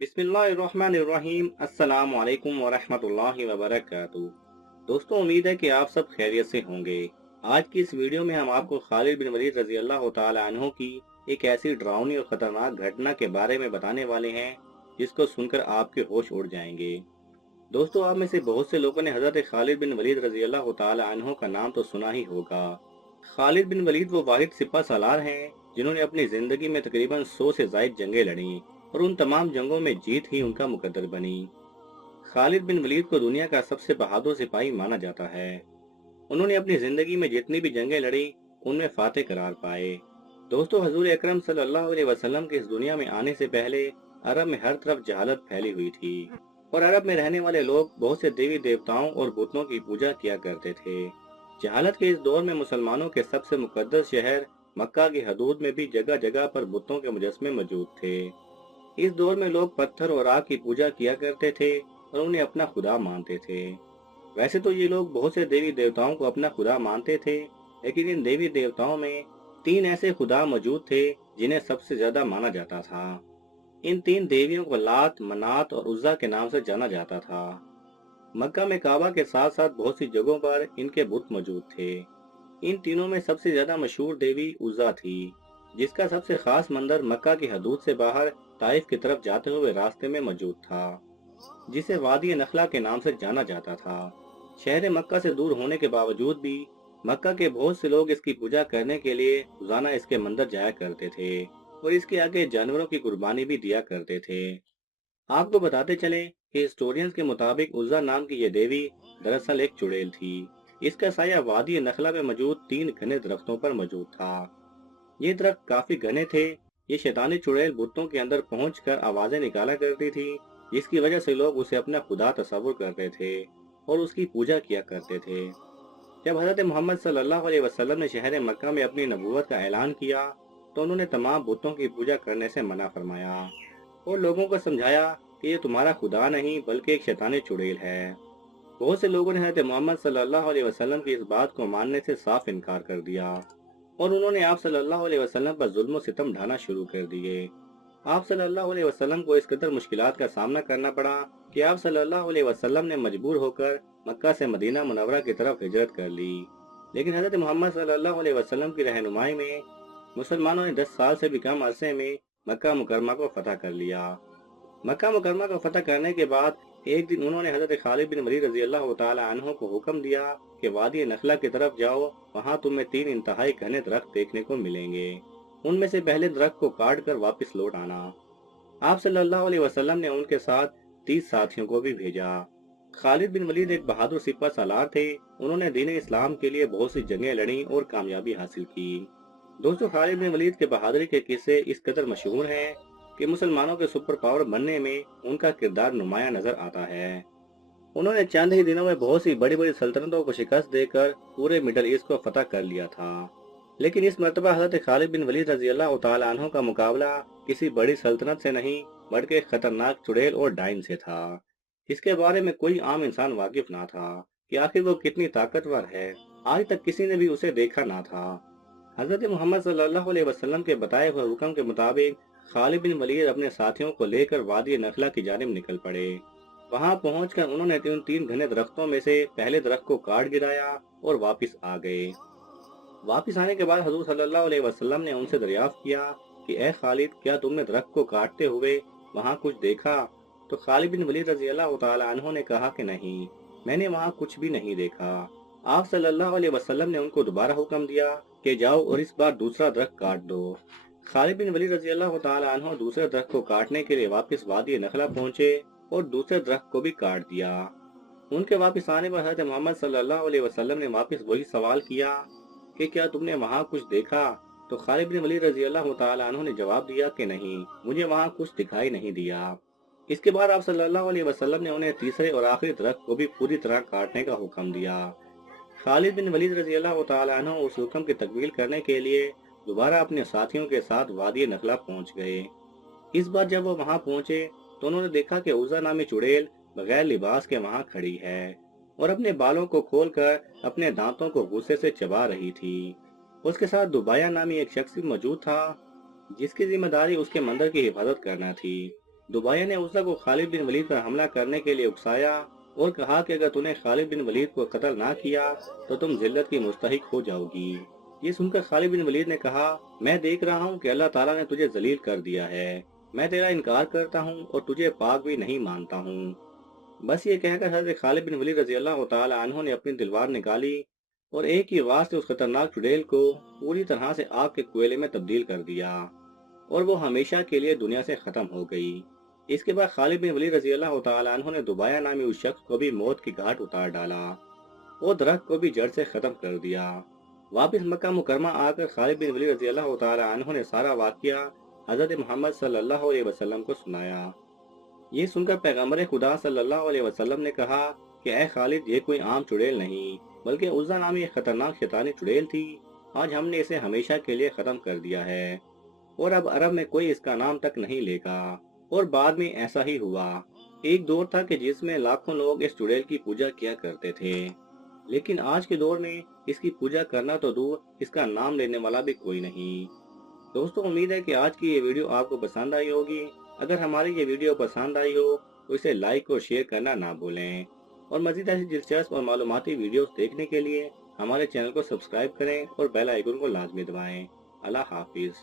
बिस्मिल्लाहिर्रहमानिर्रहीम। अस्सलाम वालेकुम वरहमतुल्लाहि वबरकातुहू। दोस्तों, उम्मीद है कि आप सब खैरियत से होंगे। आज की इस वीडियो में हम आपको खालिद बिन वलीद रजी अल्लाह तआला अन्हु की एक ऐसी डरावनी और खतरनाक घटना के बारे में बताने वाले हैं जिसको सुनकर आपके होश उड़ जाएंगे। दोस्तों, आप में से बहुत से लोगों ने हजरत खालिद बिन वलीद रजी अल्लाह तआला अन्हु का नाम तो सुना ही होगा। खालिद बिन वलीद वो वाहिद सिपह सालार हैं जिन्होंने अपनी जिंदगी में तकरीबन 100 से जायद जंगें लड़ी और उन तमाम जंगों में जीत ही उनका मुकद्दर बनी। खालिद बिन वलीद को दुनिया का सबसे बहादुर सिपाही माना जाता है। उन्होंने अपनी जिंदगी में जितनी भी जंगें लड़ी उनमें फातेह करार पाए। दोस्तों, हजूर अकरम सल्लल्लाहु अलैहि वसल्लम के इस दुनिया में आने से पहले अरब में हर तरफ जहालत फैली हुई थी और अरब में रहने वाले लोग बहुत से देवी देवताओं और बुतों की पूजा किया करते थे। जहालत के इस दौर में मुसलमानों के सबसे मुकद्दस शहर मक्का की हदूद में भी जगह जगह पर बुतों के मुजस्मे मौजूद थे। इस दौर में लोग पत्थर और आग की पूजा किया करते थे और उन्हें अपना खुदा मानते थे। वैसे तो ये लोग बहुत से देवी देवताओं को अपना खुदा मानते थे, लेकिन इन देवी देवताओं में 3 ऐसे खुदा मौजूद थे जिन्हें सबसे ज्यादा माना जाता था। इन 3 देवियों को लात, मनात और उज्जा के नाम से जाना जाता था। मक्का में काबा के साथ साथ बहुत सी जगहों पर इनके बुत मौजूद थे। इन तीनों में सबसे ज्यादा मशहूर देवी उज्जा थी, जिसका सबसे खास मंदिर मक्का की हदूद से बाहर ताइफ की तरफ जाते हुए रास्ते में मौजूद था, जिसे वादी नखला के नाम से जाना जाता था। शहर मक्का से दूर होने के बावजूद भी मक्का के बहुत से लोग इसकी पूजा करने के लिए रोजाना इसके मंदिर जाया करते थे और इसके आगे जानवरों की कुर्बानी भी दिया करते थे। आपको बताते चले कि हिस्टोरियंस के मुताबिक उज्जा नाम की यह देवी दरअसल एक चुड़ैल थी। इसका साया वादी नखला में मौजूद 3 घने दरख्तों पर मौजूद था। ये दरख्त काफी घने थे। ये शैतानी चुड़ैल बुतों के अंदर पहुंचकर आवाजें निकाला करती थी, जिसकी वजह से लोग उसे अपना खुदा तस्वुर करते थे और उसकी पूजा किया करते थे। जब हजरत मोहम्मद सल्लल्लाहु अलैहि वसल्लम ने शहर मक्का में अपनी नबूवत का ऐलान किया, तो उन्होंने तमाम बुतों की पूजा करने से मना फरमाया और लोगों को समझाया कि ये तुम्हारा खुदा नहीं बल्कि एक शैतानी चुड़ैल है। बहुत से लोगों ने हजरत मोहम्मद सल्लल्लाहु अलैहि वसल्लम की इस बात को मानने से साफ इनकार कर दिया और उन्होंने आप सल्लल्लाहु अलैहि वसल्लम पर जुल्म सितम ढाना शुरू कर दिए। आप सल्लल्लाहु अलैहि वसल्लम को इस कदर मुश्किलात का सामना करना पड़ा कि आप सल्लल्लाहु अलैहि वसल्लम ने मजबूर होकर मक्का से मदीना मुनव्वरा की तरफ हिजरत कर ली। लेकिन हजरत मोहम्मद सल्लल्लाहु अलैहि वसल्लम की रहनुमाई में मुसलमानों ने 10 साल से भी कम अरसे में मक्का मुकरमा को फतह कर लिया। मक्का मुकरमा को फतह करने के बाद एक दिन उन्होंने हजरत खालिद बिन वलीद रजी अल्लाह तआला अन्हु को हुक्म दिया कि वादी नखला की तरफ जाओ, वहां तुम्हें 3 इंतहाई घने दरख्त देखने को मिलेंगे। उनमें से पहले दरख्त को काट कर वापिस लौट आना। आप सल्लल्लाहु अलैहि वसल्लम ने उनके साथ 30 साथियों को भी भेजा। खालिद बिन वलीद एक बहादुर सिपह सालार थे। उन्होंने दीन इस्लाम के लिए बहुत सी जंगें लड़ी और कामयाबी हासिल की। दोस्तों, खालिद बिन वलीद के बहादुरी के किस्से इस कदर मशहूर हैं कि मुसलमानों के सुपर पावर बनने में उनका किरदार नुमाया नजर आता है। उन्होंने चंद ही दिनों में बहुत सी बड़ी बड़ी सल्तनतों को शिकस्त देकर पूरे मिडल ईस्ट को फतह कर लिया था। लेकिन इस मर्तबा हजरत खालिद बिन वलीद रजी अल्लाह तआला अन्हु का मुकाबला किसी बड़ी सल्तनत से नहीं बल्कि एक खतरनाक चुड़ैल और डाइन से था। इसके बारे में कोई आम इंसान वाकिफ ना था कि आखिर वो कितनी ताकतवर है। आज तक किसी ने भी उसे देखा ना था। हजरत मोहम्मद सल्लल्लाहु अलैहि वसल्लम के बताए हुए हुक्म के मुताबिक खालिद बिन वलीद अपने साथियों को लेकर वादी नखला की जानिब निकल पड़े। वहां पहुंचकर उन्होंने उन 3 घने दरख्तों में से पहले दरख्त को काट गिराया और वापिस आ गए। वापिस आने के बाद हजूर सल्लल्लाहु अलैहि वसल्लम ने उनसे दरियाफ्त किया कि ए खालिद, क्या तुमने दरख्त को काटते हुए वहां कुछ देखा? तो खालिद बिन वलीद रजी अल्लाह तआला अन्हु ने कहा कि नहीं, मैंने वहां कुछ भी नहीं देखा। आप सल्लल्लाहु अलैहि वसल्लम ने उनको दोबारा हुक्म दिया कि जाओ और इस बार दूसरा दरख्त काट दो। खालिद बिन वलीद रजी अल्लाह तआला अन्हु दूसरे दरख्त को काटने के लिए वापस वादी नखला पहुंचे और दूसरे दरख्त को भी काट दिया। उनके वापस आने पर हजरत मोहम्मद सल्लल्लाहु अलैहि वसल्लम ने वापस वही सवाल किया कि क्या तुमने वहां कुछ देखा? तो खालिद बिन वलीद रजी अल्लाह तआला अन्हु ने जवाब दिया कि नहीं, मुझे वहां कुछ दिखाई नहीं दिया। इसके बाद आप सल्लल्लाहु अलैहि वसल्लम ने उन्हें तीसरे और आखिरी दरख्त को भी पूरी तरह काटने का हुक्म दिया। खालिद बिन वलीद रजी अल्लाह तआला अन्हु उस हुक्म की तकमील करने के लिए दोबारा अपने साथियों के साथ वादी नखला पहुंच गए। इस बार जब वो वहां पहुंचे तो उन्होंने देखा कि उज़्ज़ा नामी चुड़ैल बगैर लिबास के वहां खड़ी है और अपने बालों को खोलकर अपने दांतों को गुस्से से चबा रही थी। उसके साथ दुबाया नामी एक शख्स भी मौजूद था, जिसकी जिम्मेदारी उसके मंदिर की हिफाजत करना थी। दुबाया ने उज़्ज़ा को खालिद बिन वलीद पर हमला करने के लिए उकसाया और कहा कि अगर तूने खालिद बिन वलीद को कत्ल ना किया तो तुम जिल्लत की मुस्तहिक हो जाओगी। ये सुनकर खालिद बिन वलीद ने कहा, मैं देख रहा हूँ कि अल्लाह ताला ने तुझे जलील कर दिया है। मैं तेरा इनकार करता हूँ और तुझे पाक भी नहीं मानता हूँ। बस ये कहकर हज़रत खालिद बिन वलीद रज़ी अल्लाह तआला अन्हु ने अपनी तलवार निकाली और एक ही वार से उस खतरनाक चुड़ैल को पूरी तरह से आग के कोयले में तब्दील कर दिया और वो हमेशा के लिए दुनिया से खत्म हो गई। इसके बाद खालिद बिन वलीद रज़ी अल्लाह तआला अन्हु ने दुबाया नामी उस शख्स को भी मौत की घाट उतार डाला और दरख्त को भी जड़ से खत्म कर दिया। वापस मक्का मुकरमा आकर खालिद बिन वलीद रज़ी अल्लाह तआला अन्हु ने सारा वाकया हज़रत मोहम्मद सल्लल्लाहु अलैहि वसल्लम को सुनाया। ये सुनकर पैगंबर खुदा सल्लल्लाहु अलैहि वसल्लम ने कहा कि ऐ खालिद, ये कोई आम चुड़ैल नहीं बल्कि उज़्ज़ा नामी एक खतरनाक शैतानी चुड़ैल थी। आज हमने इसे हमेशा के लिए खत्म कर दिया है और अब अरब में कोई इसका नाम तक नहीं लेगा। और बाद में ऐसा ही हुआ। एक दौर था कि जिसमें लाखों लोग इस चुड़ैल की पूजा किया करते थे, लेकिन आज के दौर में इसकी पूजा करना तो दूर, इसका नाम लेने वाला भी कोई नहीं। दोस्तों, उम्मीद है कि आज की ये वीडियो आपको पसंद आई होगी। अगर हमारी ये वीडियो पसंद आई हो तो इसे लाइक और शेयर करना ना भूलें और मज़ीद ऐसी दिलचस्प और मालूमाती वीडियोस देखने के लिए हमारे चैनल को सब्सक्राइब करें और बेल आइकन को लाजमी दबाएं। अल्लाह हाफिज़।